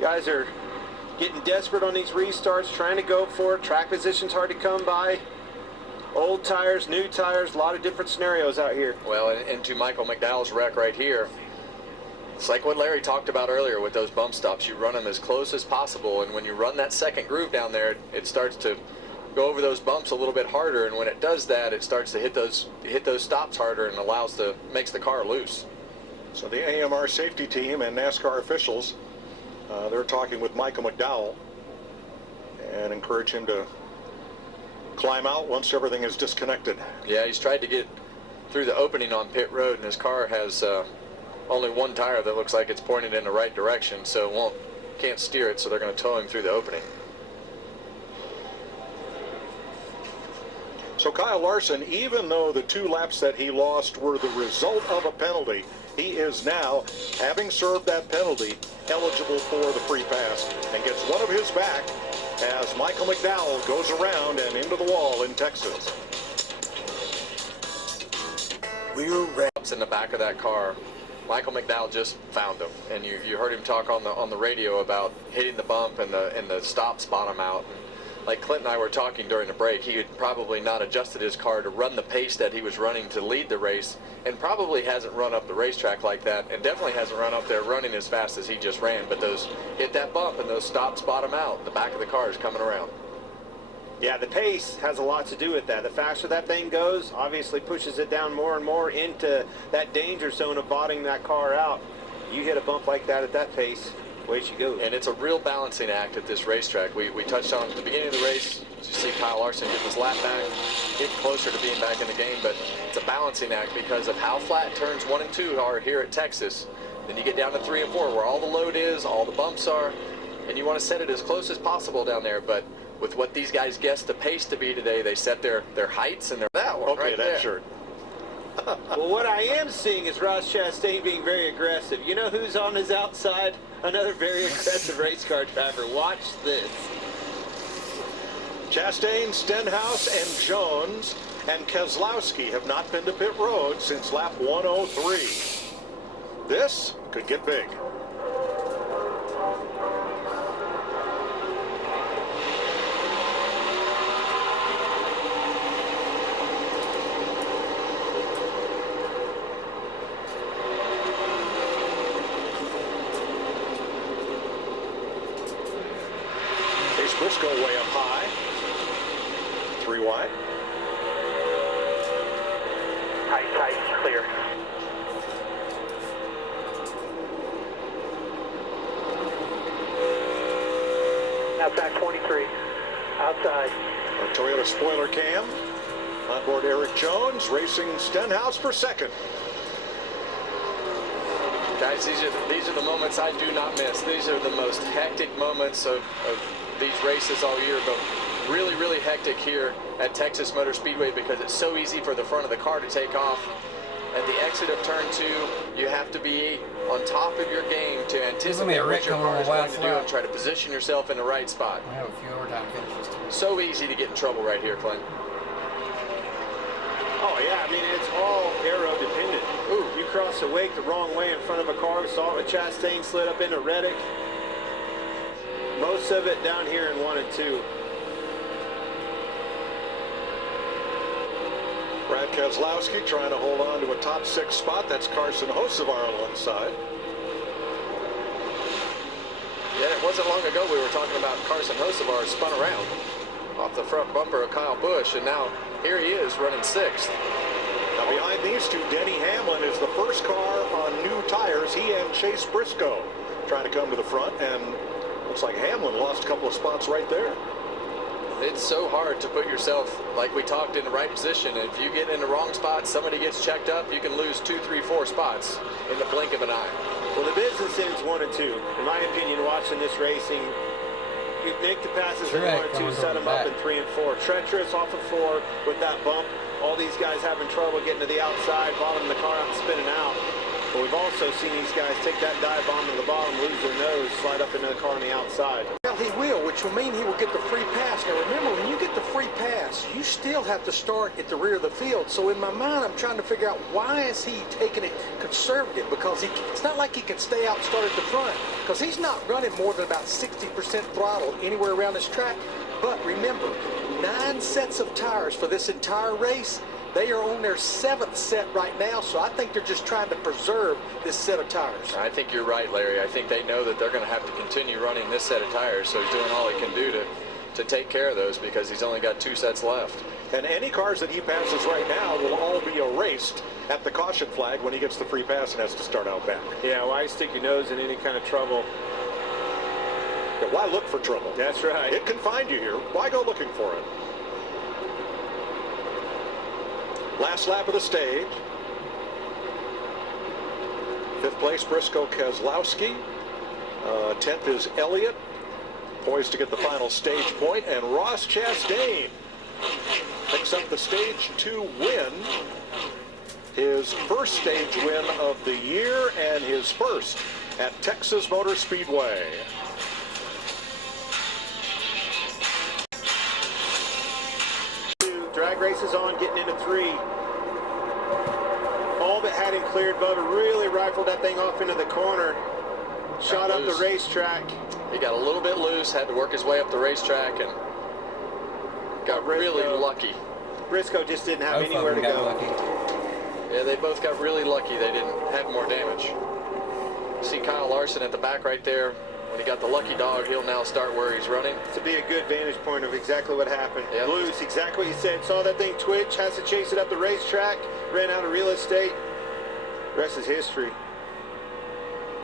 Guys are getting desperate on these restarts, trying to go for it. Track position's hard to come by. Old tires, new tires, a lot of different scenarios out here. Well, and to Michael McDowell's wreck right here, it's like what Larry talked about earlier with those bump stops. You run them as close as possible, and when you run that second groove down there, it starts to go over those bumps a little bit harder, and when it does that, it starts to hit those stops harder and makes the car loose. So the AMR safety team and NASCAR officials, they're talking with Michael McDowell and encourage him to climb out once everything is disconnected. Yeah, he's tried to get through the opening on pit road, and his car has only one tire that looks like it's pointed in the right direction, so can't steer it, so they're going to tow him through the opening. So Kyle Larson, even though the 2 laps that he lost were the result of a penalty, he is now, having served that penalty, eligible for the free pass and gets one of his back as Michael McDowell goes around and into the wall in Texas. We're wraps in the back of that car. Michael McDowell just found him, and you heard him talk on the radio about hitting the bump and the stops bottom out. Like Clint and I were talking during the break, he had probably not adjusted his car to run the pace that he was running to lead the race, and probably hasn't run up the racetrack like that, and definitely hasn't run up there running as fast as he just ran. But those hit that bump and those stops bottom out, the back of the car is coming around. Yeah, the pace has a lot to do with that. The faster that thing goes, obviously pushes it down more and more into that danger zone of bottoming that car out. You hit a bump like that at that pace, away she goes. And it's a real balancing act at this racetrack. We touched on at the beginning of the race. You see Kyle Larson get his lap back, get closer to being back in the game, but it's a balancing act because of how flat turns 1 and 2 are here at Texas. Then you get down to 3 and 4 where all the load is, all the bumps are, and you want to set it as close as possible down there. But with what these guys guessed the pace to be today, they set their heights and that one right there. Shirt. Well, what I am seeing is Ross Chastain being very aggressive. You know who's on his outside? Another very aggressive race car driver. Watch this. Chastain, Stenhouse, and Jones and Keselowski have not been to pit road since lap 103. This could get big. Briscoe way up high. 3 wide. Tight, clear. Outside 23. Outside. Our Toyota spoiler cam. On board Eric Jones, racing Stenhouse for second. Guys, these are the moments I do not miss. These are the most hectic moments of these races all year, but really, really hectic here at Texas Motor Speedway because it's so easy for the front of the car to take off. At the exit of turn 2, you have to be on top of your game to anticipate what your car is going to do and try to position yourself in the right spot. We have a few overtime finishes too. So easy to get in trouble right here, Clint. Oh, yeah, I mean, it's all aero dependent. Ooh, you cross the wake the wrong way in front of a car. We saw it with Chastain, slid up into Reddick. Most of it down here in 1 and 2. Brad Keselowski trying to hold on to a top 6 spot. That's Carson Hocevar on one side. Yeah, it wasn't long ago we were talking about Carson Hocevar spun around off the front bumper of Kyle Busch, and now here he is running 6th. Now behind these two, Denny Hamlin is the first car on new tires. He and Chase Briscoe trying to come to the front, and looks like Hamlin lost a couple of spots right there. It's so hard to put yourself, like we talked, in the right position. If you get in the wrong spot, somebody gets checked up, you can lose 2, 3, 4 spots in the blink of an eye. Well, the business ends 1 and 2. In my opinion, watching this racing, you make the passes in 1 and 2, set them up in 3 and 4. Treacherous off of 4 with that bump. All these guys having trouble getting to the outside, bottoming the car out and spinning out. But we've also seen these guys take that dive bomb to the bottom, lose their nose, slide up into the car on the outside. Well, he will, which will mean he will get the free pass. Now remember, when you get the free pass, you still have to start at the rear of the field. So in my mind, I'm trying to figure out, why is he taking it conservative? Because it's not like he can stay out and start at the front, because he's not running more than about 60% throttle anywhere around this track. But remember, 9 sets of tires for this entire race. They are on their 7th set right now, so I think they're just trying to preserve this set of tires. I think you're right, Larry. I think they know that they're going to have to continue running this set of tires, so he's doing all he can do to take care of those, because he's only got 2 sets left. And any cars that he passes right now will all be erased at the caution flag when he gets the free pass and has to start out back. Yeah, why stick your nose in any kind of trouble? Yeah, why look for trouble? That's right. It can find you here. Why go looking for it? Last lap of the stage. 5th place, Briscoe Keselowski. 10th is Elliott, poised to get the final stage point. And Ross Chastain picks up the stage 2 win. His first stage win of the year and his first at Texas Motor Speedway. Drag races on, getting into 3. All but had him cleared. Bubba really rifled that thing off into the corner. Shot up the racetrack. He got a little bit loose, had to work his way up the racetrack, and got really lucky. Briscoe just didn't have anywhere to go. Yeah, they both got really lucky. They didn't have more damage. See Kyle Larson at the back right there. When he got the lucky dog, he'll now start where he's running. To be a good vantage point of exactly what happened. Yep. Loose, exactly what you said. Saw that thing twitch, has to chase it up the racetrack, ran out of real estate. The rest is history.